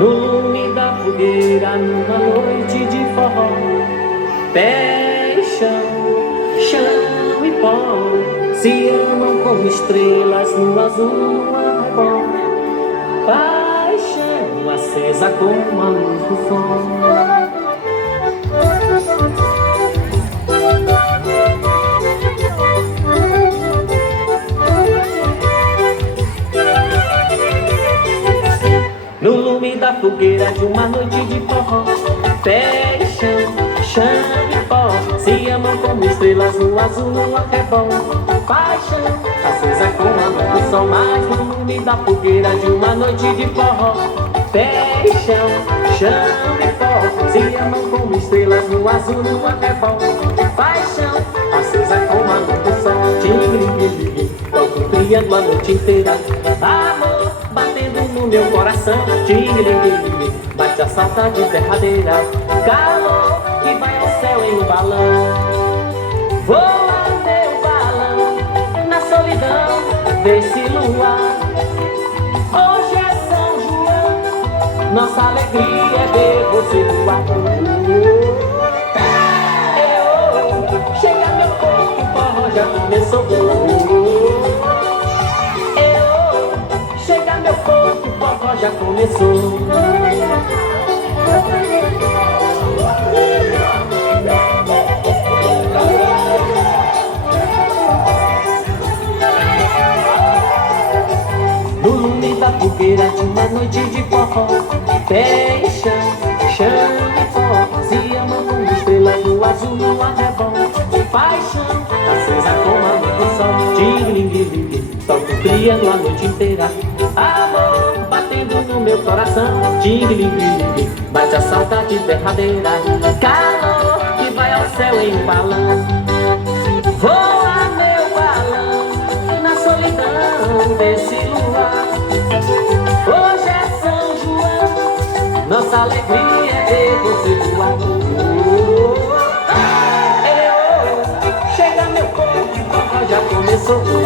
No lume da fogueira, numa noite de forró, pé e chão, chão e pó, se amam como estrelas no azul arrebol. Paixão acesa como a luz do sol. No lume da fogueira de uma noite de forró, pé e chão, chão e pó, se amam como estrelas no azul no arrebol. Paixão acesa como a luz do sol. Mas no lume da fogueira de uma noite de forró, pé e chão, chão e pó, se amam como estrelas no azul no arrebol. Paixão acesa como a luz do sol. Tigre, toco um triângulo a noite inteira. Amor batendo no meu coração, tigre, bate a saudade derradeira. Calor que vai ao céu em um balão. Voa meu balão na solidão desse luar. Hoje é São João, nossa alegria é ver você voar. Chega meu corpo, o forró já começou. Chega meu corpo, o forró já começou. No lume da fogueira de uma noite de forró, pé e chão, chão e pó, se amam como estrelas no azul no arrebol. Paixão acesa como a luz do sol. Tigre, toca um triângulo a noite inteira. Amor batendo no meu coração. Tigre, bate a saudade derradeira. Calor que vai ao céu em um balão. Voa meu balão na solidão desse luar. Hoje é São João, nossa alegria é ver você voar. Chega meu corpo, o forró já começou.